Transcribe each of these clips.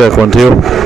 check 1 2.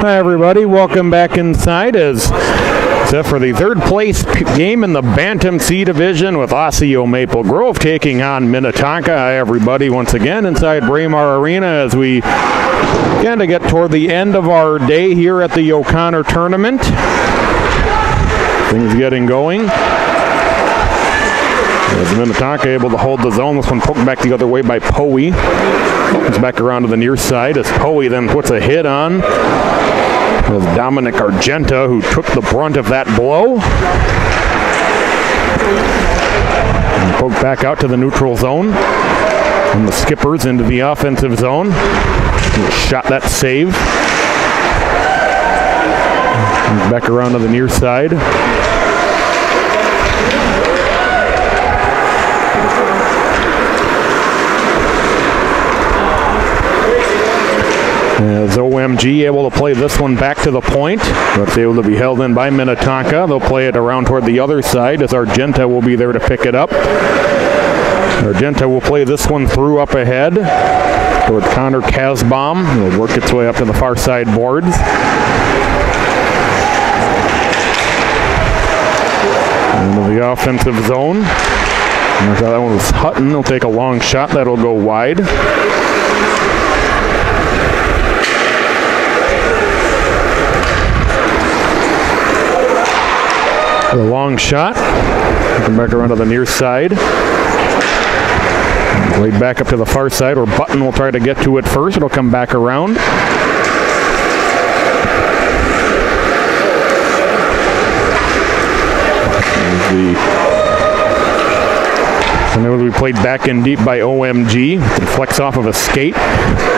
Hi everybody, welcome back inside as for the third place game in the Bantam C division with Osseo Maple Grove taking on Minnetonka. Hi everybody, once again inside Braemar Arena as we begin to get toward the end of our day here at the O'Connor tournament. Things getting going. As Minnetonka able to hold the zone. This one poked back the other way by Poey. Comes back around to the near side as Poey then puts a hit on. With Dominic Argenta, who took the brunt of that blow. And poked back out to the neutral zone. And the Skippers into the offensive zone. Shot that save. And back around to the near side. As OMG able to play this one back to the point, but it's able to be held in by Minnetonka. They'll play it around toward the other side as Argenta will be there to pick it up. Argenta will play this one through up ahead toward Connor Casbaum. It'll work its way up to the far side boards. Into the offensive zone. That one was Hutton. He'll take a long shot. That'll go wide. A long shot. Come back around to the near side. Laid back up to the far side, or Button will try to get to it first. It'll come back around. And it will be played back in deep by OMG. Flex off of a skate.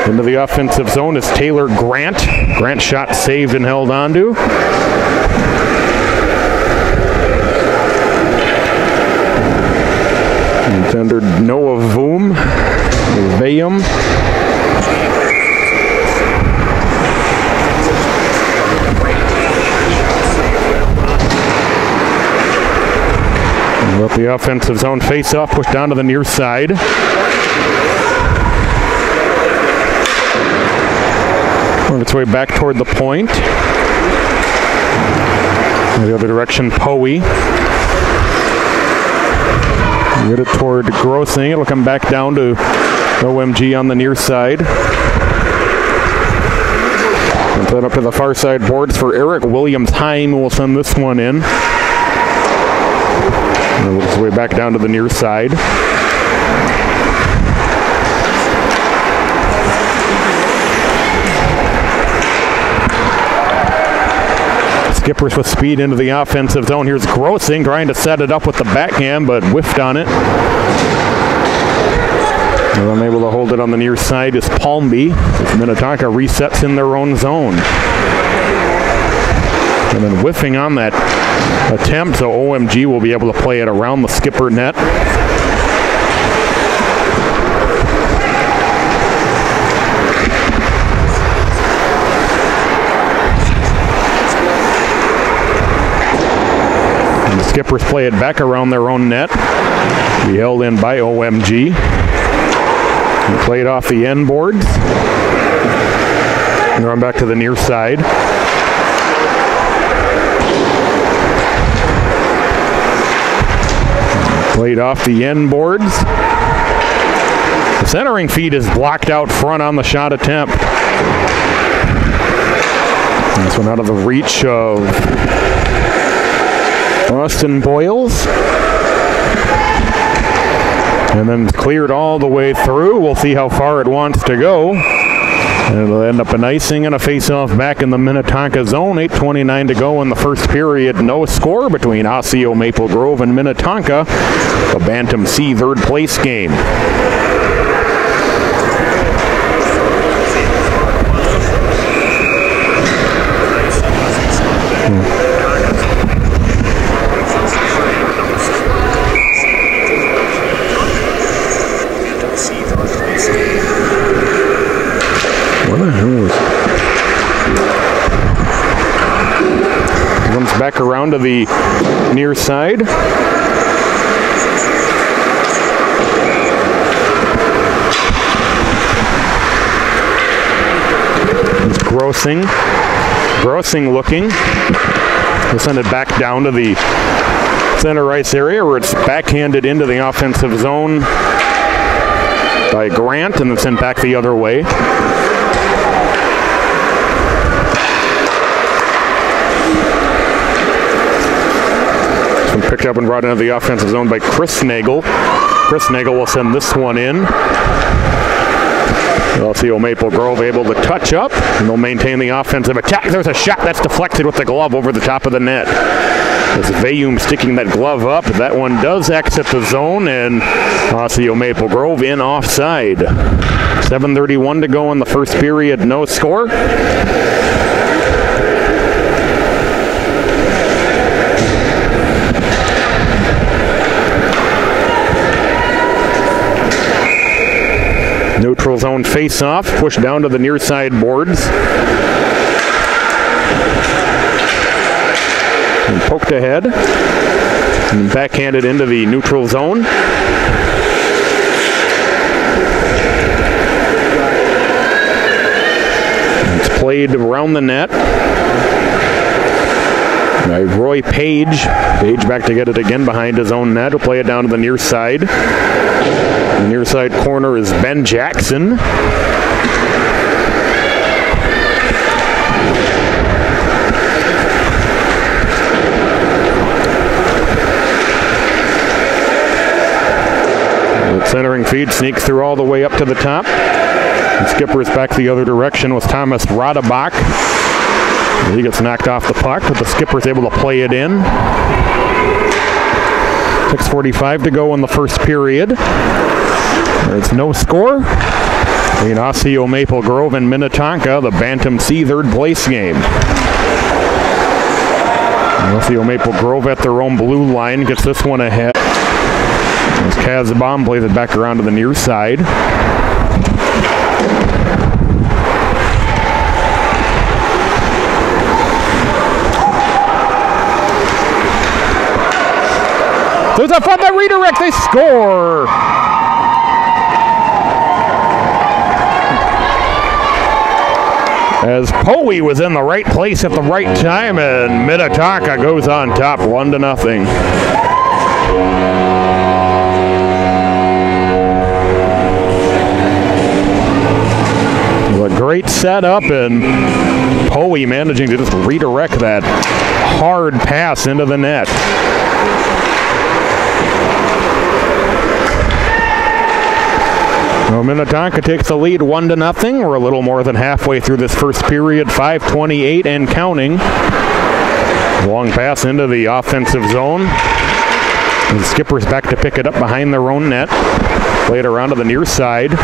Into the offensive zone is Taylor Grant. Grant shot saved and held onto. Intended Noah Voom. Vayum. Let the offensive zone face off, push down to the near side. On its way back toward the point. In the other direction, Poey. Get it toward Grossing. It'll come back down to OMG on the near side. And then up to the far side boards for Eric Williams-Heim, who will send this one in. And works its way back down to the near side. Skippers with speed into the offensive zone. Here's Grossing trying to set it up with the backhand, but whiffed on it. And unable to hold it on the near side is Palmby. As Minnetonka resets in their own zone. And then whiffing on that attempt, so OMG will be able to play it around the Skipper net. Skippers play it back around their own net. Be held in by OMG. And play it off the end boards. And run back to the near side. Played off the end boards. The centering feed is blocked out front on the shot attempt. This one out of the reach of Austin Boyles. And then cleared all the way through. We'll see how far it wants to go. And it'll end up an icing and a face-off back in the Minnetonka zone. 8:29 to go in the first period. No score between Osseo Maple Grove and Minnetonka. The Bantam C third place game. Back around to the near side. Grossing Grossing looking. We'll send it back down to the center ice area where it's backhanded into the offensive zone by Grant and then sent back the other way. This one picked up and brought into the offensive zone by Chris Nagel. Chris Nagel will send this one in. LCO Maple Grove able to touch up, and they'll maintain the offensive attack. There's a shot that's deflected with the glove over the top of the net. As Vayum sticking that glove up, that one does exit the zone, and LCO Maple Grove in offside. 7:31 to go in the first period, no score. Neutral zone face-off, pushed down to the near side boards. And poked ahead. And backhanded into the neutral zone. And it's played around the net by Roy Page. Page back to get it again behind his own net. He'll play it down to the near side. The near side corner is Ben Jackson. The centering feed sneaks through all the way up to the top. And Skipper's back the other direction with Thomas Radebach. He gets knocked off the puck, but the Skipper's able to play it in. 6:45 to go in the first period. There's no score between Osseo Maple Grove and Minnetonka, the Bantam C third place game. Osseo Maple Grove at their own blue line gets this one ahead. As Kazabom plays it back around to the near side. There's a front that redirect, they score! As Poe was in the right place at the right time, and Minnetonka goes on top 1-0. A great setup, and Poe managing to just redirect that hard pass into the net. Well, Minnetonka takes the lead 1-0. We're a little more than halfway through this first period, 5:28 and counting. Long pass into the offensive zone. And the Skipper's back to pick it up behind their own net. Play it around to the near side.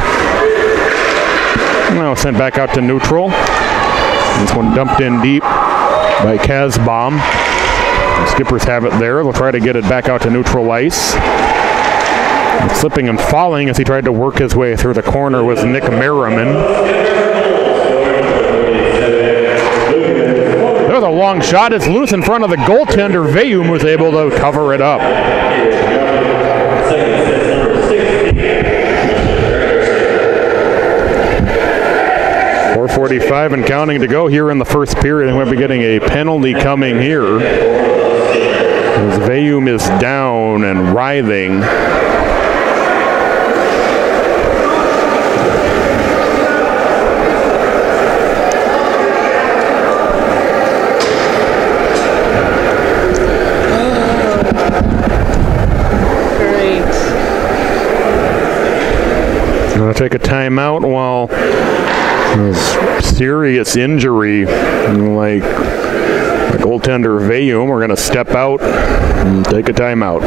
Now sent back out to neutral. This one dumped in deep by Kazbom. The Skippers have it there. They'll try to get it back out to neutral ice. Slipping and falling as he tried to work his way through the corner was Nick Merriman. There's a long shot. It's loose in front of the goaltender. Vayum was able to cover it up. .45 and counting to go here in the first period, and we'll be getting a penalty coming here. As Vayum is down and writhing. Going to take a timeout while serious injury like the goaltender Vayum. We're going to step out and take a timeout.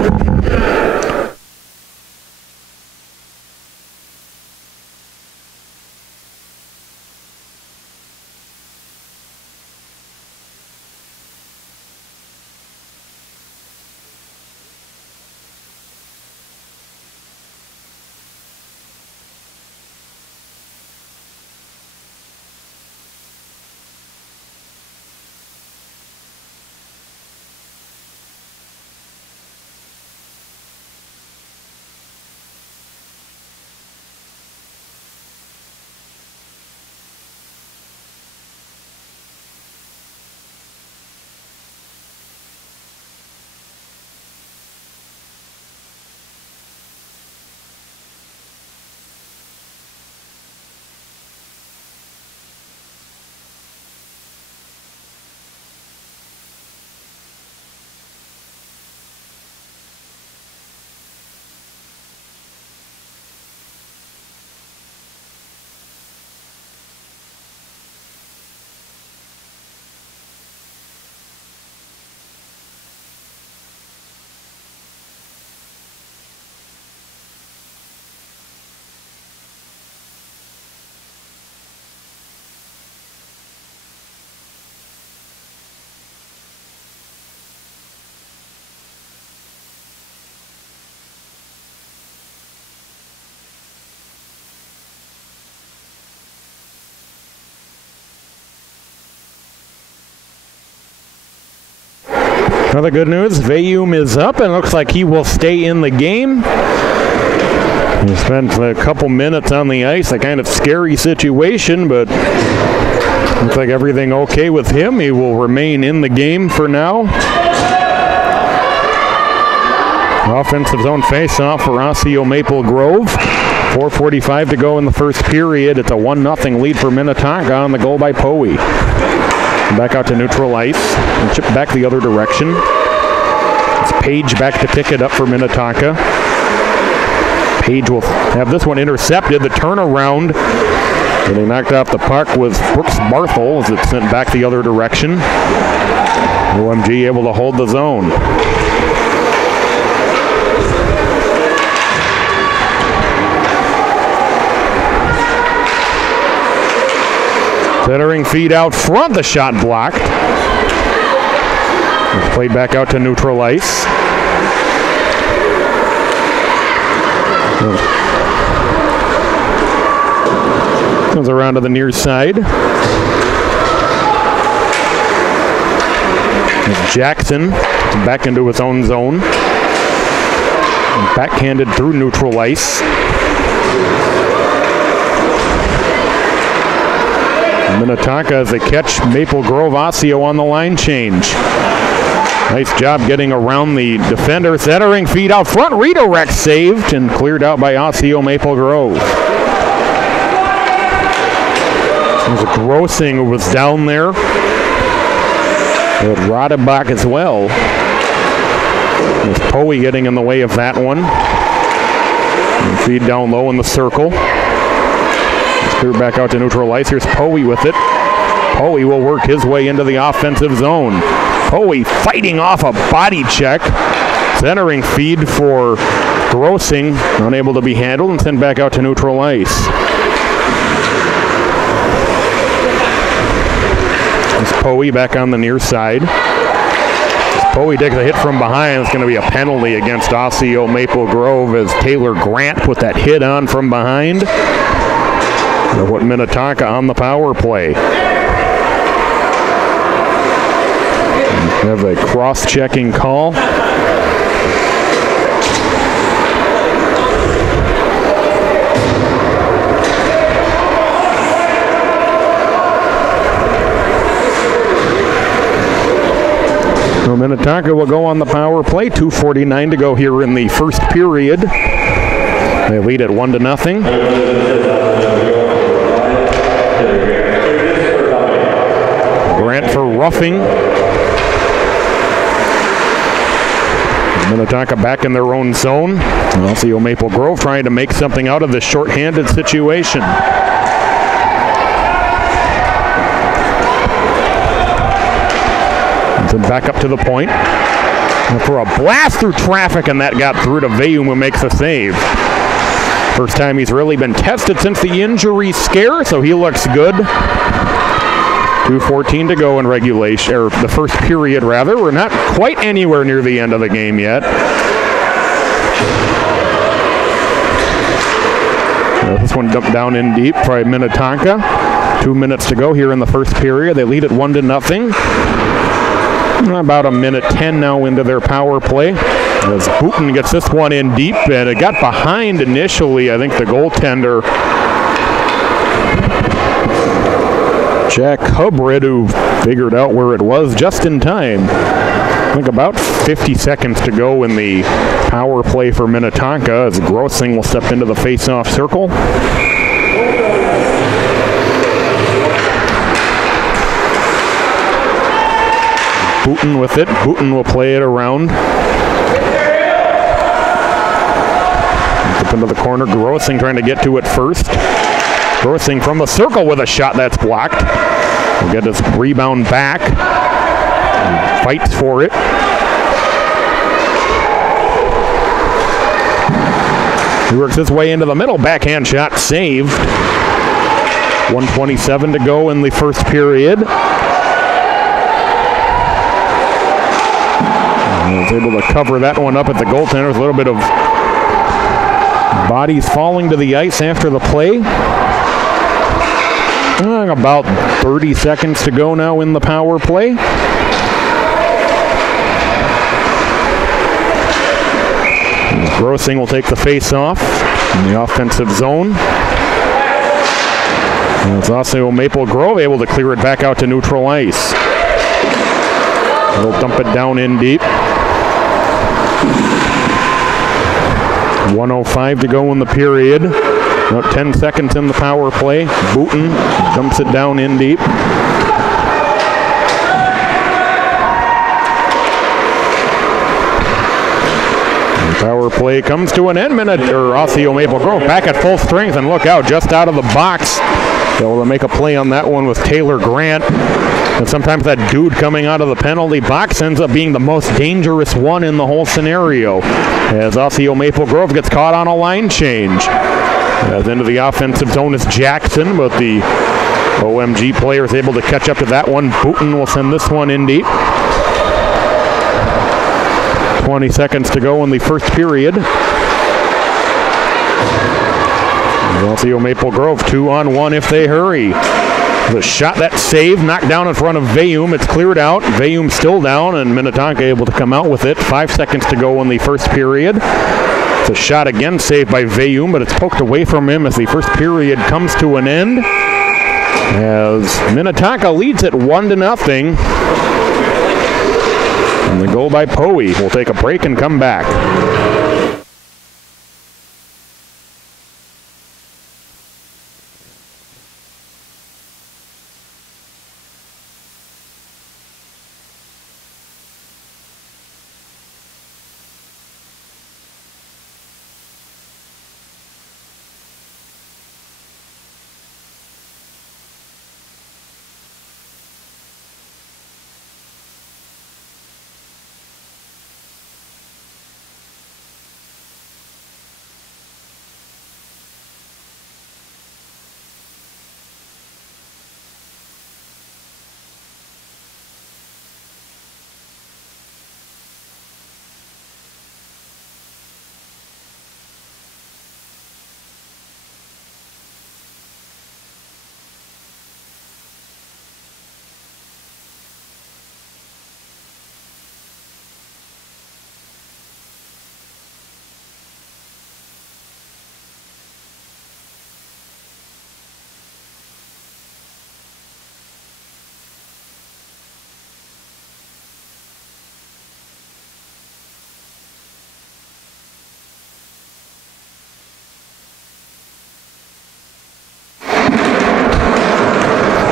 Another good news, Vayum is up and looks like he will stay in the game. He spent a couple minutes on the ice, a kind of scary situation, but looks like everything okay with him. He will remain in the game for now. Offensive zone face-off for Osseo Maple Grove. 4:45 to go in the first period. It's a 1-0 lead for Minnetonka on the goal by Poe. Back out to neutral ice and chip back the other direction. It's Page back to pick it up for Minnetonka. Page will have this one intercepted. The turnaround, getting knocked off the puck was Brooks Barthel as it's sent back the other direction. OMG able to hold the zone. Centering feed out front, the shot blocked. It's played back out to neutral ice. Comes around to the near side. Jackson back into his own zone. Backhanded through neutral ice. Minnetonka as they catch Maple Grove Osseo on the line change. Nice job getting around the defender. Centering feed out front. Redirect saved and cleared out by Osseo Maple Grove. There's a Grossing who was down there. With Rodebach as well. There's Poe getting in the way of that one. And feed down low in the circle. Clear back out to neutral ice. Here's Poe with it. Poe will work his way into the offensive zone. Poe fighting off a body check. Centering feed for Grossing. Unable to be handled and sent back out to neutral ice. It's Poe back on the near side. Poe takes a hit from behind. It's going to be a penalty against Osseo Maple Grove as Taylor Grant put that hit on from behind. What Minnetonka on the power play. Have a cross-checking call. So Minnetonka will go on the power play. 2:49 to go here in the first period. They lead at 1-0. Grant for roughing. Minnetonka back in their own zone. Osseo Maple Grove trying to make something out of this short-handed situation. And then back up to the point. And for a blast through traffic, and that got through to Vayum, who makes the save. First time he's really been tested since the injury scare, so he looks good. 2:14 to go in regulation, or the first period rather. We're not quite anywhere near the end of the game yet. This one dumped down in deep by Minnetonka. 2 minutes to go here in the first period. They lead at 1-0. About a minute 10 now into their power play. As Booten gets this one in deep, and it got behind initially, I think, the goaltender, Jack Hubbard, who figured out where it was just in time. I think about 50 seconds to go in the power play for Minnetonka as Grossing will step into the face-off circle. Booten with it. Booten will play it around. Up into the corner. Grossing trying to get to it first. Grossing from the circle with a shot that's blocked. We'll get his rebound back. Fights for it. He works his way into the middle. Backhand shot saved. 1:27 to go in the first period. He was able to cover that one up at the goaltender with a little bit of bodies falling to the ice after the play. About 30 seconds to go now in the power play. Grossing will take the face-off in the offensive zone. And it's also Maple Grove able to clear it back out to neutral ice. They'll dump it down in deep. 1:05 to go in the period. About 10 seconds in the power play. Booten dumps it down in deep. Power play comes to an end. Osseo Maple Grove back at full strength, and look out, just out of the box. Able to make a play on that one with Taylor Grant. And sometimes that dude coming out of the penalty box ends up being the most dangerous one in the whole scenario, as Osseo Maple Grove gets caught on a line change. As into the offensive zone is Jackson, but the OMG player is able to catch up to that one. Booten will send this one in deep. 20 seconds to go in the first period. Osseo Maple Grove 2-on-1 if they hurry. The shot, that save, knocked down in front of Vayum. It's cleared out. Vayum still down, and Minnetonka able to come out with it. 5 seconds to go in the first period. It's a shot again saved by Vayum, but it's poked away from him as the first period comes to an end. As Minnetonka leads it 1-0. And the goal by Poe. We'll take a break and come back.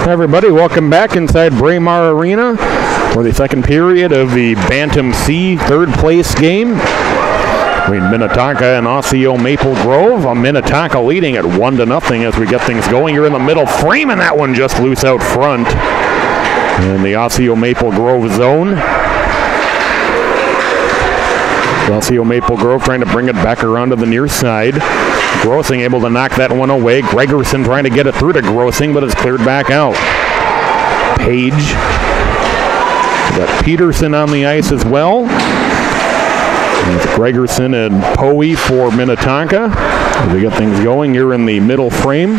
Everybody, welcome back inside Braemar Arena for the second period of the Bantam C third place game between Minnetonka and Osseo Maple Grove. Minnetonka leading at 1-0 as we get things going. You're in the middle frame, and that one just loose out front in the Osseo Maple Grove zone. Osseo Maple Grove trying to bring it back around to the near side. Grossing able to knock that one away. Gregerson trying to get it through to Grossing, but it's cleared back out. Page. We got Peterson on the ice as well. It's Gregerson and Poe for Minnetonka. As we get things going, you're in the middle frame.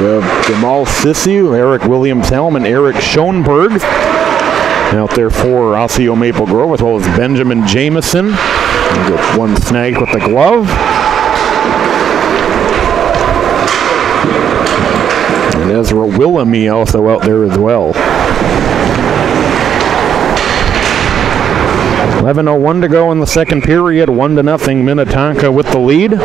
We have Jamal Sissy, Eric Williams-Helm, and Eric Schoenberg out there for Osseo Maple Grove, as well as Benjamin Jameson. Get one snagged with the glove. And Ezra Willamy also out there as well. 11:01 to go in the second period. 1-0 Minnetonka with the lead.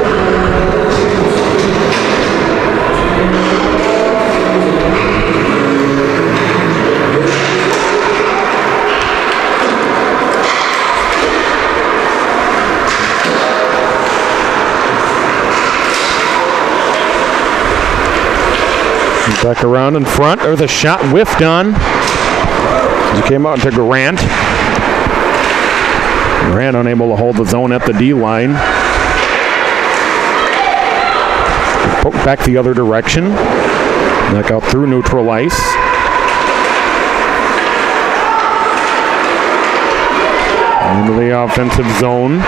Back around in front, or the shot whiffed on. He came out to Grant. Grant unable to hold the zone at the D line. Poked back the other direction. Back out through neutral ice. Into the offensive zone.